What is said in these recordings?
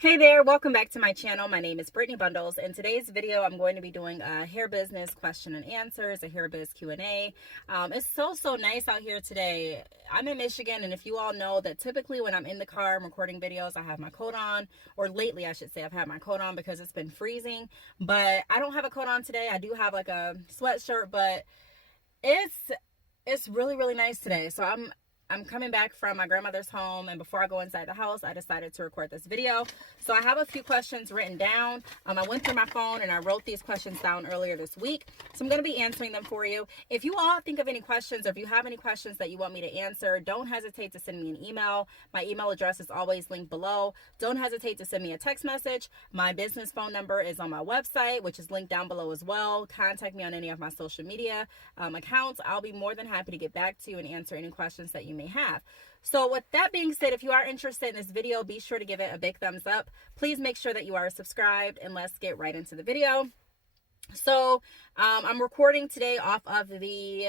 Hey there, welcome back to my channel. My name is Brittney Bundles. In today's video, I'm going to be doing a hair business question and answers, a hair biz Q&A. It's so nice out here today. I'm in Michigan, and if you all know that typically when I'm in the car, I'm recording videos, I have my coat on, or lately I should say I've had my coat on because it's been freezing, but I don't have a coat on today. I do have like a sweatshirt, but it's really nice today. So I'm coming back from my grandmother's home, and before I go inside the house, I decided to record this video. So I have a few questions written down. I went through my phone and I wrote these questions down earlier this week. So I'm going to be answering them for you. If you all think of any questions, or if you have any questions that you want me to answer, don't hesitate to send me an email. My email address is always linked below. Don't hesitate to send me a text message. My business phone number is on my website, which is linked down below as well. Contact me on any of my social media accounts. I'll be more than happy to get back to you and answer any questions that you may have. So with that being said, if you are interested in this video, be sure to give it a big thumbs up. Please make sure that you are subscribed, and let's get right into the video. So I'm recording today off of the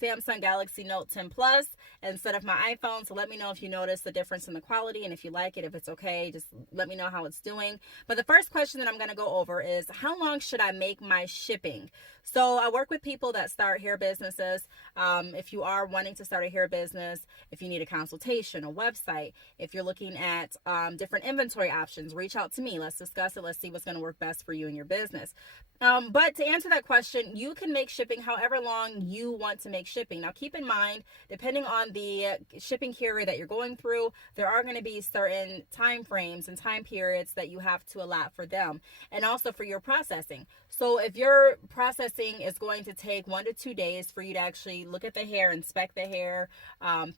Samsung Galaxy Note 10 Plus instead of my iPhone. So let me know if you notice the difference in the quality, and if you like it, if it's okay, just let me know how it's doing. But the first question that I'm going to go over is, how long should I make my shipping? So I work with people that start hair businesses. If you are wanting to start a hair business, if you need a consultation, a website, if you're looking at different inventory options, reach out to me. Let's discuss it. Let's see what's going to work best for you and your business. But to answer that question, you can make shipping however long you want to make shipping. Now, keep in mind, depending on the shipping carrier that you're going through, there are going to be certain time frames and time periods that you have to allot for them, and also for your processing. So if your processing is going to take 1 to 2 days for you to actually look at the hair, inspect the hair,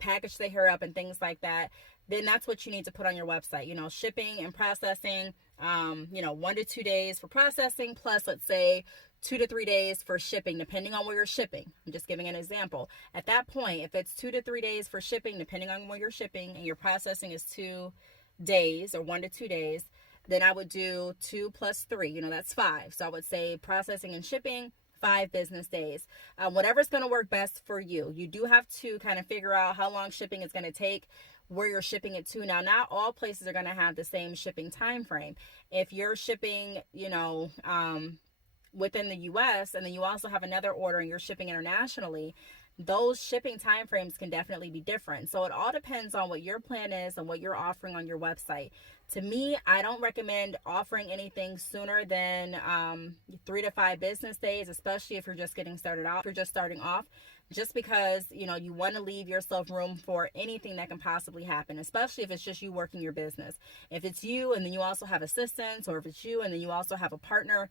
package the hair up, and things like that, then that's what you need to put on your website. You know, shipping and processing, 1 to 2 days for processing, plus let's say 2 to 3 days for shipping, depending on where you're shipping. I'm just giving an example. At that point, if it's 2 to 3 days for shipping, depending on where you're shipping, and your processing is 2 days or 1 to 2 days, then I would do 2 plus 3, that's 5. So I would say processing and shipping, 5 business days. Whatever's going to work best for you. You do have to kind of figure out how long shipping is going to take, where you're shipping it to. Now, not all places are going to have the same shipping time frame. If you're shipping, within the US, and then you also have another order and you're shipping internationally, those shipping time frames can definitely be different. So it all depends on what your plan is and what you're offering on your website. To me, I don't recommend offering anything sooner than 3 to 5 business days, especially if you're just getting started off. If you're just starting off, just because you want to leave yourself room for anything that can possibly happen, especially if it's just you working your business. If it's you and then you also have assistants, or if it's you and then you also have a partner,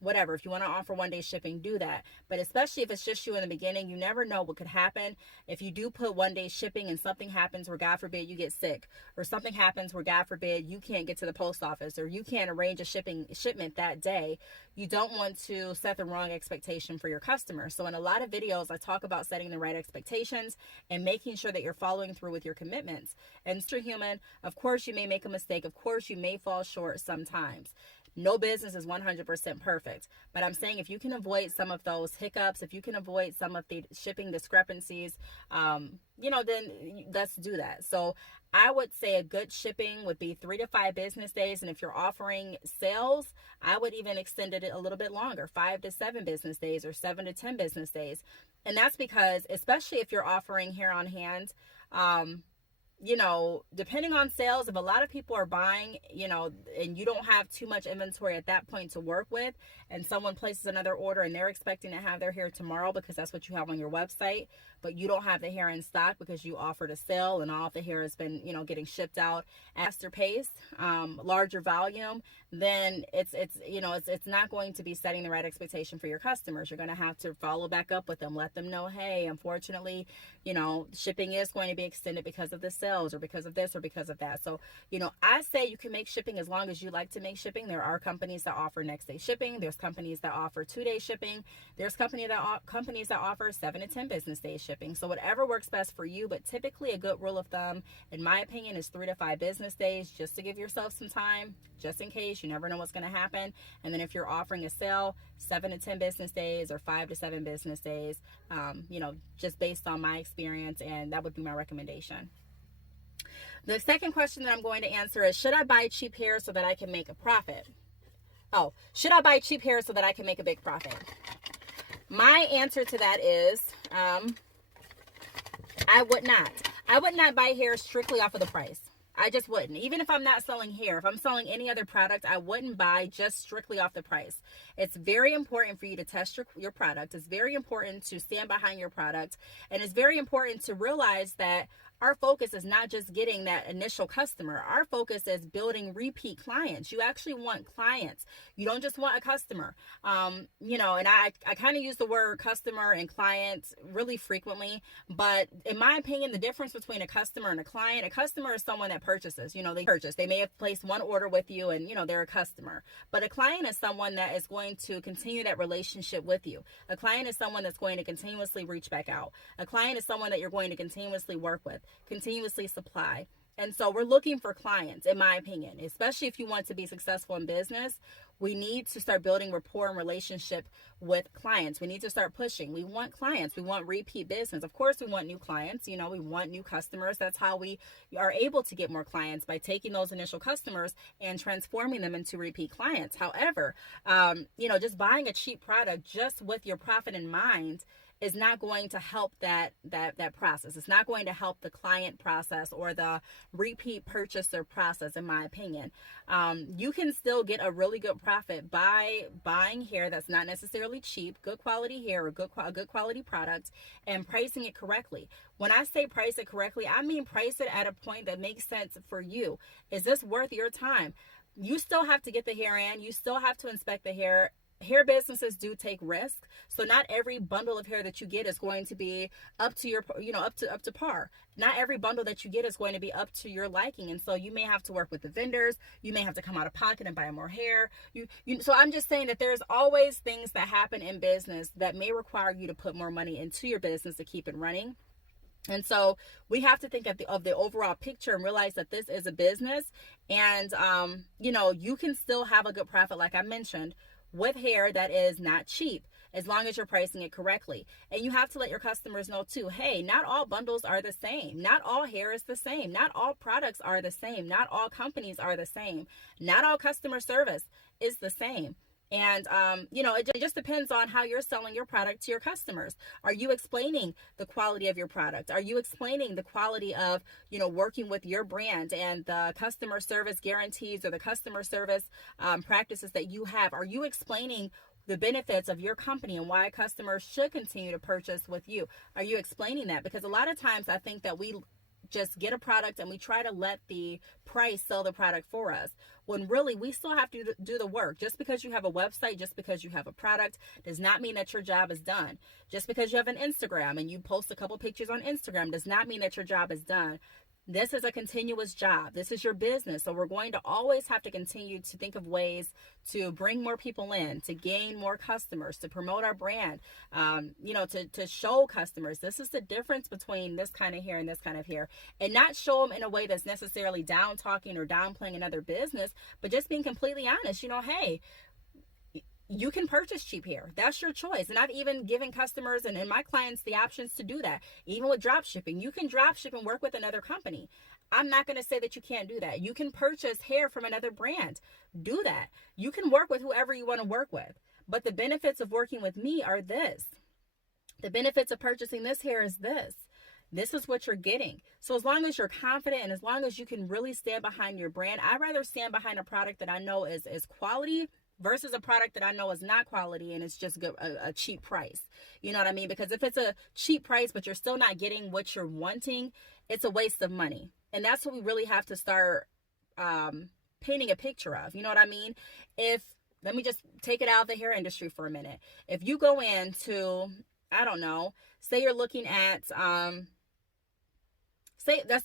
whatever. If you want to offer 1 day shipping, do that. But especially if it's just you in the beginning, you never know what could happen. If you do put 1 day shipping and something happens where, God forbid, you get sick, or something happens where, God forbid, you can't get to the post office, or you can't arrange a shipment that day, you don't want to set the wrong expectation for your customer. So in a lot of videos, I talk about setting the right expectations and making sure that you're following through with your commitments. And you're human. Of course, you may make a mistake. Of course, you may fall short sometimes. No business is 100% perfect, but I'm saying if you can avoid some of those hiccups, if you can avoid some of the shipping discrepancies, then let's do that. So I would say a good shipping would be 3 to 5 business days. And if you're offering sales, I would even extend it a little bit longer, 5 to 7 business days, or 7 to 10 business days. And that's because, especially if you're offering hair on hand, depending on sales, if a lot of people are buying, and you don't have too much inventory at that point to work with, and someone places another order and they're expecting to have their hair tomorrow because that's what you have on your website, but you don't have the hair in stock because you offered a sale and all of the hair has been, getting shipped out at faster pace, larger volume, then it's not going to be setting the right expectation for your customers. You're going to have to follow back up with them, let them know, hey, unfortunately, shipping is going to be extended because of the sales, or because of this, or because of that. So, I say you can make shipping as long as you like to make shipping. There are companies that offer next day shipping. There's companies that offer 2-day shipping. There's companies that offer 7 to 10 business days shipping. So whatever works best for you, but typically a good rule of thumb, in my opinion, is 3 to 5 business days, just to give yourself some time, just in case. You never know what's going to happen. And then if you're offering a sale, 7 to 10 business days, or 5 to 7 business days, just based on my experience, and that would be my recommendation. The second question that I'm going to answer is, should I buy cheap hair so that I can make a profit? Oh, should I buy cheap hair so that I can make a big profit? My answer to that is, I would not. I would not buy hair strictly off of the price. I just wouldn't. Even if I'm not selling hair, if I'm selling any other product, I wouldn't buy just strictly off the price. It's very important for you to test your product. It's very important to stand behind your product. And it's very important to realize that our focus is not just getting that initial customer. Our focus is building repeat clients. You actually want clients. You don't just want a customer. You know, and I kind of use the word customer and client really frequently, but in my opinion, the difference between a customer and a customer is someone that purchases. You know, they purchase. They may have placed one order with you and, you know, they're a customer. But a client is someone that is going to continue that relationship with you. A client is someone that's going to continuously reach back out. A client is someone that you're going to continuously work with, continuously supply. And so we're looking for clients, in my opinion, especially if you want to be successful in business. We need to start building rapport and relationship with clients. We need to start pushing. We want clients. We want repeat business. Of course, we want new clients. You know, we want new customers. That's how we are able to get more clients, by taking those initial customers and transforming them into repeat clients. However, you know, just buying a cheap product just with your profit in mind is not going to help that process. It's not going to help the client process or the repeat purchaser process, in my opinion. You can still get a really good profit by buying hair that's not necessarily cheap, good quality hair or good quality product, and pricing it correctly. When I say price it correctly, I mean price it at a point that makes sense for you. Is this worth your time? You still have to get the hair in. You still have to inspect the hair. Hair businesses do take risks, so not every bundle of hair that you get is going to be up to your, you know, up to par. Not every bundle that you get is going to be up to your liking, and so you may have to work with the vendors. You may have to come out of pocket and buy more hair. So I'm just saying that there's always things that happen in business that may require you to put more money into your business to keep it running. And so we have to think of the overall picture and realize that this is a business, and you know, you can still have a good profit, like I mentioned, with hair that is not cheap, as long as you're pricing it correctly. And you have to let your customers know too, hey, not all bundles are the same. Not all hair is the same. Not all products are the same. Not all companies are the same. Not all customer service is the same. And, you know, it just depends on how you're selling your product to your customers. Are you explaining the quality of your product? Are you explaining the quality of, you know, working with your brand and the customer service guarantees or the customer service practices that you have? Are you explaining the benefits of your company and why customers should continue to purchase with you? Are you explaining that? Because a lot of times I think that we just get a product and we try to let the price sell the product for us, when really we still have to do the work. Just because you have a website, just because you have a product, does not mean that your job is done. Just because you have an Instagram and you post a couple pictures on Instagram does not mean that your job is done. This is a continuous job. This is your business. So we're going to always have to continue to think of ways to bring more people in, to gain more customers, to promote our brand, you know, to show customers. This is the difference between this kind of hair and this kind of hair, and not show them in a way that's necessarily down talking or downplaying another business, but just being completely honest. You know, hey, you can purchase cheap hair. That's your choice. And I've even given customers and my clients the options to do that. Even with drop shipping, you can drop ship and work with another company. I'm not going to say that you can't do that. You can purchase hair from another brand. Do that. You can work with whoever you want to work with. But the benefits of working with me are this. The benefits of purchasing this hair is this. This is what you're getting. So as long as you're confident and as long as you can really stand behind your brand, I'd rather stand behind a product that I know is quality versus a product that I know is not quality and it's just a cheap price. You know what I mean? Because if it's a cheap price, but you're still not getting what you're wanting, it's a waste of money. And that's what we really have to start painting a picture of. You know what I mean? Let me just take it out of the hair industry for a minute. If you go into, I don't know, say you're looking at,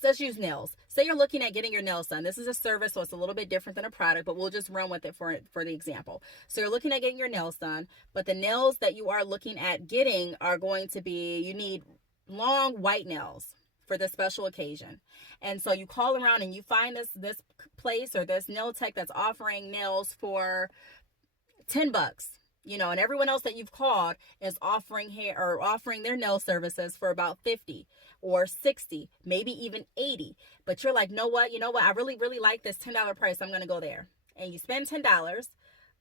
let's use nails. Say you're looking at getting your nails done. This is a service, so it's a little bit different than a product, but we'll just run with it for the example. So you're looking at getting your nails done, but the nails that you are looking at getting are going to be, you need long white nails for this special occasion. And so you call around and you find this place or this nail tech that's offering nails for $10. and everyone else that you've called is offering hair or offering their nail services for about 50 or 60, maybe even 80. But you're like, you know what? I really, really like this $10 price. I'm going to go there. And you spend $10,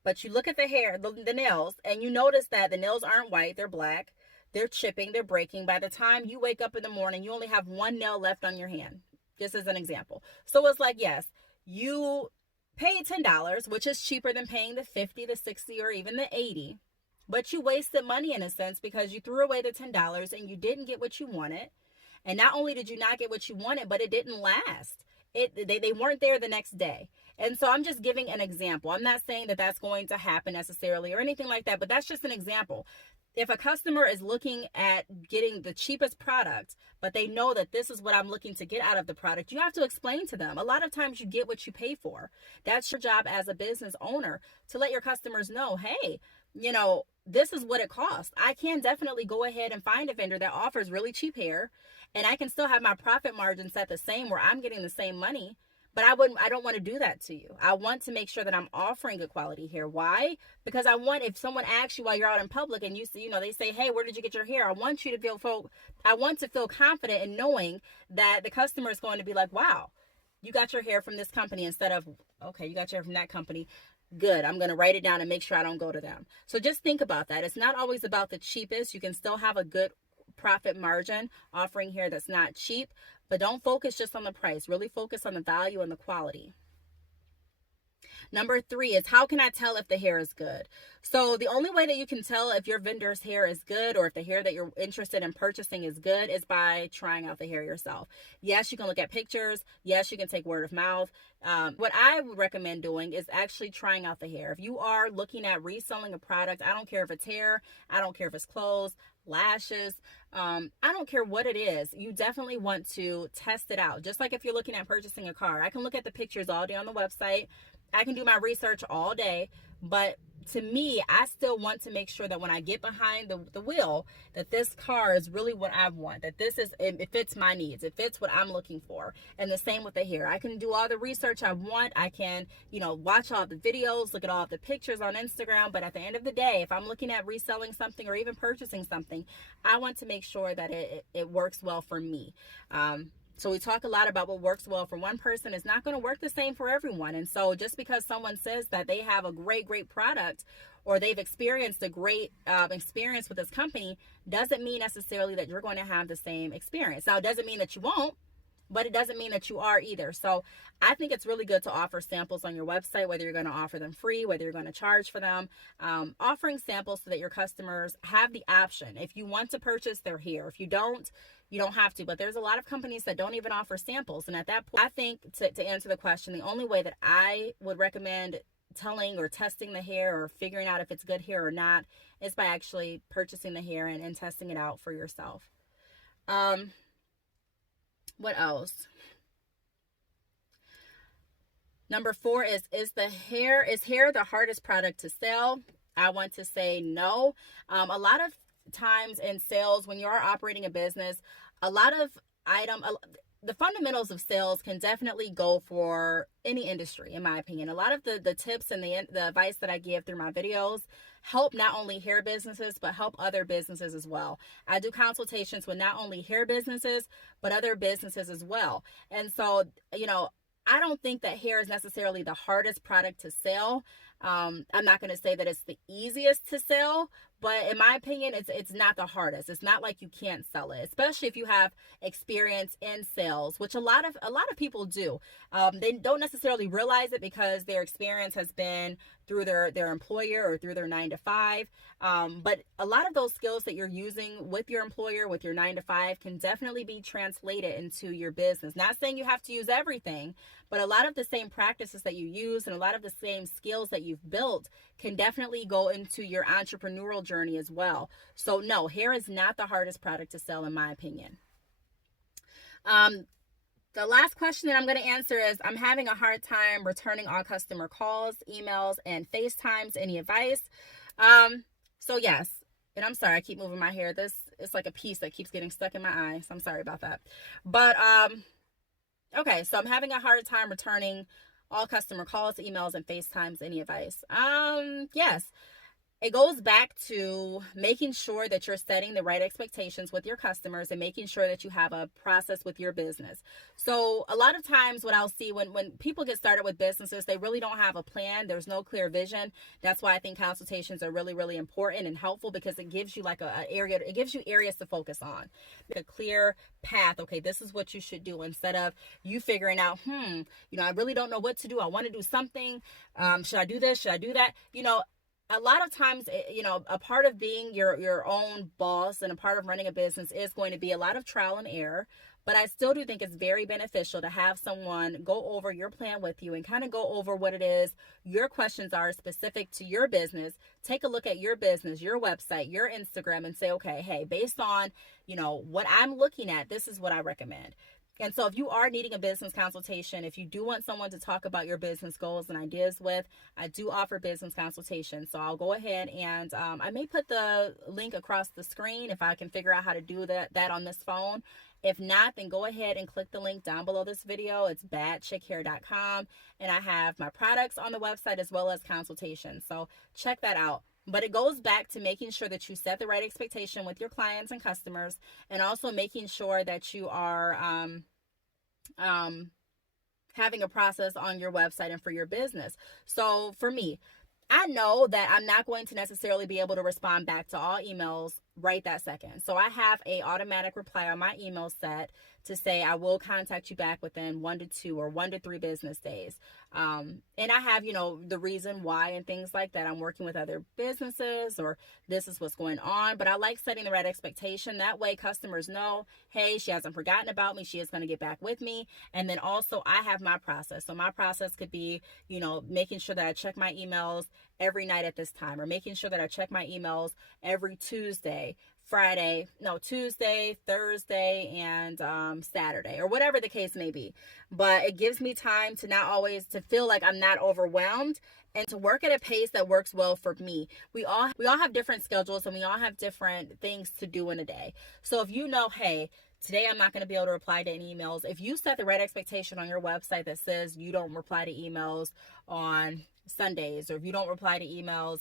but you look at the hair, the nails, and you notice that the nails aren't white, they're black. They're chipping, they're breaking. By the time you wake up in the morning, you only have one nail left on your hand, just as an example. So it's like, yes, you paid $10, which is cheaper than paying the 50, the 60, or even the 80. But you wasted money in a sense because you threw away the $10 and you didn't get what you wanted. And not only did you not get what you wanted, but it didn't last. They weren't there the next day. And so I'm just giving an example. I'm not saying that that's going to happen necessarily or anything like that, but that's just an example. If a customer is looking at getting the cheapest product, but they know that this is what I'm looking to get out of the product, you have to explain to them. A lot of times you get what you pay for. That's your job as a business owner, to let your customers know, hey, this is what it costs. I can definitely go ahead and find a vendor that offers really cheap hair, and I can still have my profit margin set the same where I'm getting the same money. But I don't want to do that to you. I want to make sure that I'm offering good quality hair. Why? Because I want, if someone asks you while you're out in public and you see, they say, hey, where did you get your hair? I want to feel confident in knowing that the customer is going to be like, wow, you got your hair from this company, instead of, okay, you got your hair from that company. Good. I'm going to write it down and make sure I don't go to them. So just think about that. It's not always about the cheapest. You can still have a good profit margin offering hair that's not cheap, but don't focus just on the price. Really focus on the value and the quality. Number 3 is, how can I tell if the hair is good? So the only way that you can tell if your vendor's hair is good, or if the hair that you're interested in purchasing is good, is by trying out the hair yourself. Yes, you can look at pictures. Yes, you can take word of mouth. What I would recommend doing is actually trying out the hair. If you are looking at reselling a product, I don't care if it's hair, I don't care if it's clothes, lashes, I don't care what it is, you definitely want to test it out. Just like if you're looking at purchasing a car, I can look at the pictures all day on the website, I can do my research all day, but to me, I still want to make sure that when I get behind the wheel, that this car is really what I want, that it fits my needs, it fits what I'm looking for. And the same with the hair. I can do all the research I want. I can, watch all the videos, look at all the pictures on Instagram. But at the end of the day, if I'm looking at reselling something or even purchasing something, I want to make sure that it works well for me. So we talk a lot about what works well for one person is not going to work the same for everyone. And so just because someone says that they have a great product, or they've experienced a great experience with this company, doesn't mean necessarily that you're going to have the same experience. Now, it doesn't mean that you won't, but it doesn't mean that you are either. So I think it's really good to offer samples on your website, whether you're going to offer them free, whether you're going to charge for them, offering samples so that your customers have the option. If you want to purchase, they're here. If you don't, you don't have to. But there's a lot of companies that don't even offer samples. And at that point, I think to answer the question, the only way that I would recommend telling or testing the hair or figuring out if it's good hair or not is by actually purchasing the hair and testing it out for yourself. What else? Number 4 is hair the hardest product to sell? I want to say no. A lot of times in sales, when you are operating a business, the fundamentals of sales can definitely go for any industry, in my opinion. A lot of the tips and the advice that I give through my videos help not only hair businesses, but help other businesses as well. I do consultations with not only hair businesses, but other businesses as well. And so, I don't think that hair is necessarily the hardest product to sell. I'm not going to say that it's the easiest to sell, but in my opinion, it's not the hardest. It's not like you can't sell it, especially if you have experience in sales, which a lot of people do. They don't necessarily realize it because their experience has been through their employer or through their 9-to-5. But a lot of those skills that you're using with your employer, with your 9-to-5, can definitely be translated into your business. Not saying you have to use everything, but a lot of the same practices that you use and a lot of the same skills that you've built can definitely go into your entrepreneurial journey as well. So no, hair is not the hardest product to sell, in my opinion. The last question that I'm going to answer is, I'm having a hard time returning all customer calls, emails, and FaceTimes. Any advice? So yes, and I'm sorry, I keep moving my hair. It's like a piece that keeps getting stuck in my eye, so I'm sorry about that. But okay, so I'm having a hard time returning all customer calls, emails, and FaceTimes. Any advice? Yes. it goes back to making sure that you're setting the right expectations with your customers and making sure that you have a process with your business. So a lot of times what I'll see when people get started with businesses, they really don't have a plan. There's no clear vision. That's why I think consultations are really, really important and helpful, because it gives you like a area, it gives you areas to focus on. A clear path. Okay, this is what you should do, instead of you figuring out, I really don't know what to do. I want to do something. Should I do this? Should I do that? A lot of times, a part of being your own boss and a part of running a business is going to be a lot of trial and error. But I still do think it's very beneficial to have someone go over your plan with you and kind of go over what it is your questions are specific to your business. Take a look at your business, your website, your Instagram, and say, okay, hey, based on, what I'm looking at, this is what I recommend. And so if you are needing a business consultation, if you do want someone to talk about your business goals and ideas with, I do offer business consultation. So I'll go ahead and I may put the link across the screen if I can figure out how to do that on this phone. If not, then go ahead and click the link down below this video. It's badchickhair.com, and I have my products on the website as well as consultations. So check that out. But it goes back to making sure that you set the right expectation with your clients and customers, and also making sure that you are having a process on your website and for your business. So for me, I know that I'm not going to necessarily be able to respond back to all emails right that second. So I have a automatic reply on my email set to say I will contact you back within 1 to 2 or 1 to 3 business days. And I have, the reason why and things like that. I'm working with other businesses, or this is what's going on. But I like setting the right expectation. That way customers know, hey, she hasn't forgotten about me. She is going to get back with me. And then also I have my process. So my process could be, making sure that I check my emails every night at this time, or making sure that I check my emails every Tuesday, Thursday, and Saturday, or whatever the case may be. But it gives me time to not always to feel like I'm not overwhelmed, and to work at a pace that works well for me. We all have different schedules, and we all have different things to do in a day. So if hey, today I'm not going to be able to reply to any emails. If you set the right expectation on your website that says you don't reply to emails on Sundays, or if you don't reply to emails,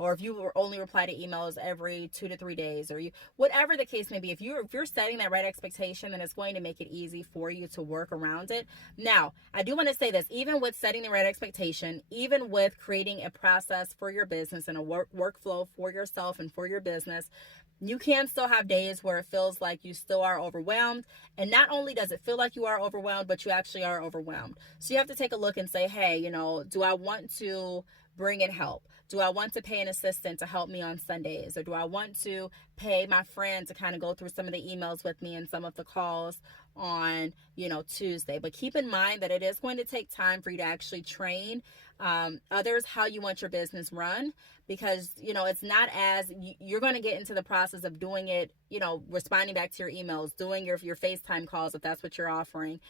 or if you only reply to emails every 2 to 3 days, or whatever the case may be, if you're setting that right expectation, then it's going to make it easy for you to work around it. Now, I do want to say this, even with setting the right expectation, even with creating a process for your business and a workflow for yourself and for your business, you can still have days where it feels like you still are overwhelmed. And not only does it feel like you are overwhelmed, but you actually are overwhelmed. So you have to take a look and say, hey, do I want to bring in help? Do I want to pay an assistant to help me on Sundays? Or do I want to pay my friend to kind of go through some of the emails with me and some of the calls on, Tuesday? But keep in mind that it is going to take time for you to actually train others how you want your business run, because it's not as you're going to get into the process of doing it, responding back to your emails, doing your FaceTime calls if that's what you're offering,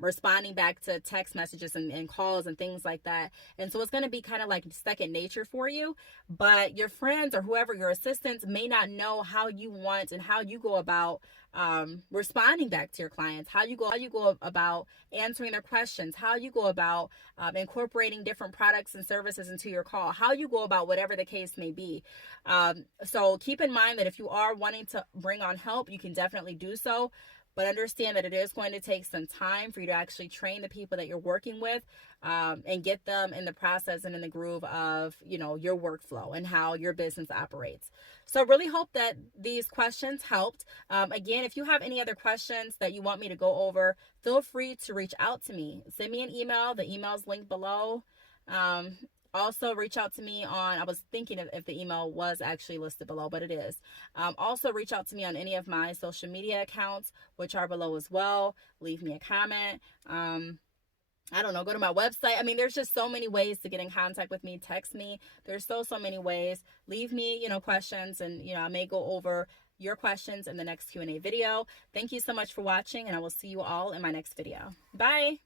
responding back to text messages and calls and things like that. And so it's going to be kind of like second nature for you. But your friends or whoever, your assistants, may not know how you want and how you go about responding back to your clients, how you go about answering their questions, how you go about incorporating different products and services into your call, how you go about whatever the case may be. So keep in mind that if you are wanting to bring on help, you can definitely do so. But understand that it is going to take some time for you to actually train the people that you're working with, and get them in the process and in the groove of, your workflow and how your business operates. So I really hope that these questions helped. Again, if you have any other questions that you want me to go over, feel free to reach out to me. Send me an email. The email's linked below. Also, reach out to me I was thinking if the email was actually listed below, but it is. Also, reach out to me on any of my social media accounts, which are below as well. Leave me a comment. I don't know, go to my website. I mean, there's just so many ways to get in contact with me. Text me. There's so many ways. Leave me, questions, and, I may go over your questions in the next Q&A video. Thank you so much for watching, and I will see you all in my next video. Bye.